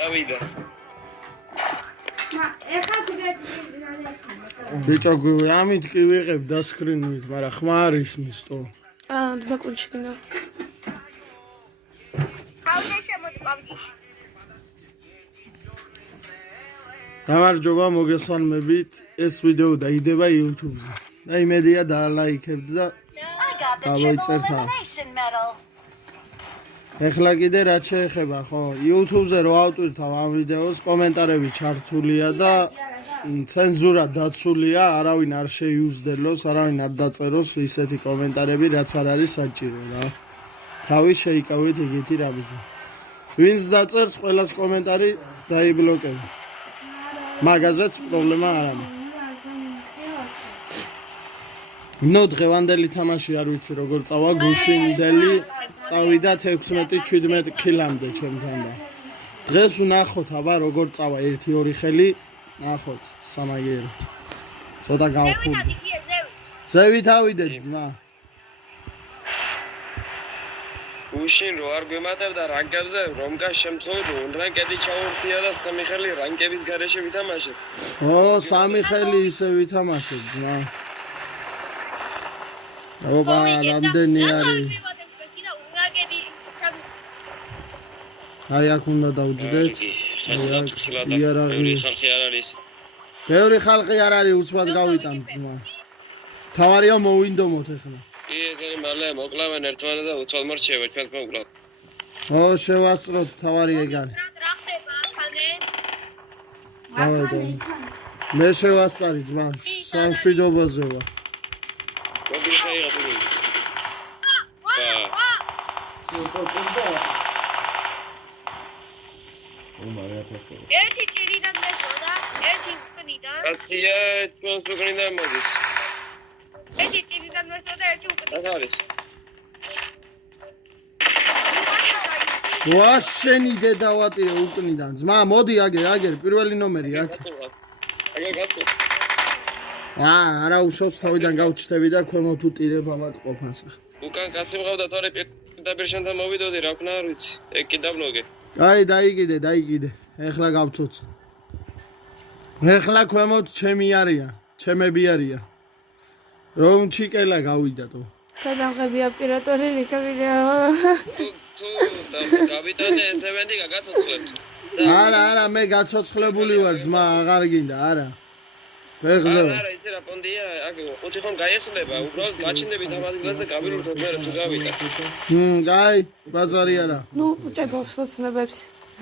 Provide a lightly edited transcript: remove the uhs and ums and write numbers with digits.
წავიდა. ბიჭო, ამით კი ვიღებ დასკრინვით, მაგრამ ხმა არ ისმის თო. ბაკუნჩი გინდა. ხალხი შემოწმავდი. გამარჯობა, მოგესალმებით. ეს ვიდეო დაიდება YouTube-ზე. და იმედია დალაიქებთ და დავიწერთ. ეხლა კიდე რაც შეეხება, ხო, YouTube-ზე რო ავტვირთავ ამ ვიდეოს, კომენტარები ჩართულია და ცენზურა დაცულია, არავინ არ შეიუსდელოს, არავინ არ დაწეროს ისეთი კომენტარები, რაც არ არის საჭირო რა. თავის შეიკავეთ ეგეთი რამეზე. ვინც დაწერს, ყველას კომენტარი დაიბლოკება. მაგაზეც პრობლემა არ არის. ნო დღევანდელი თამაში არ ვიცი როგორ წავა, გუშინდელი წავიდა 16-17 კილამდე ჩემთან და დღეს ვნახოთ აბა როგორ წავა 1-2 ხელი, ნახოთ სამაგიეროდ. ცოტა გავხურდი. ზევით ავიდეთ ძმა. გუშინ რო არ გვემატებდა რანკებზე, რომგა შემთხვევით რანკები ჩაურთია და სამი ხელი რანკების გარეშე ვითამაშეთ. ო, სამი ხელი ისე ვითამაშეთ ძმა. ოპა, რამდენი არის? აი აქ უნდა დავჯდეთ. იარაღი ხალხი არ არის. ბევრი ხალხი არ არის, უცბად გავიტან ძმა. თავარია მოვინდომოთ ახლა. კი, ეგრე მალე მოკლავენ ერთმანეთს და უცბად მორჩება, ჩვენც მოვკლავ. ო, შევასწროთ, თავარი ეგ არის. რა ხდება ახალე? დავედო. მე შევასწარი ძმა, სამშვიდობოზე ვარ. მოდი ხაიღა თუ. ერთი ჭირიდან მესვოდა, ერთი უკნიდან. აცია, ჩვენს უკნიდან მოდის. ერთი ჭირიდან მესვოდა, ერთი უკნიდან. რა არის? ვა, შენი დედავატირე უკნიდან. ძმა, მოდი აგერ, პირველი ნომერი აქ. აგერ გაწო. არა უშავს თავიდან გავჩნდები და ქვემოთ უტირებ ამათ ყოფას. უკან კაცი მყავდა თორე პირდაპირ შენთან მოვიდოდი, რა ვქნა არ ვიცი. ეგ კი დაბლოგე. აი, დაიგიდე. ეხლა გავცოცხლ. ეხლა ქვემოთ ჩემი არია, ჩემები არია. რომ ჩიკელა გავიდატო. გადაღები ოპერატორი რეკავილია. თუ კაპიტანი ესევენდი გაგაცოცხლებთ. არა, მე გაცოცხლებული ვარ ძმა, აღარ გინდა, არა. ვეღზე. არა, ისე რა პონდია, აქ ოჩი ხომ გაიხსნება, უბრალოდ გაჩნდებით ამ ადგილას და გავირულოთ მე თუ გავიდა. გაი, ბაზარი არა. ნუ უჭებობს ოცნებებს.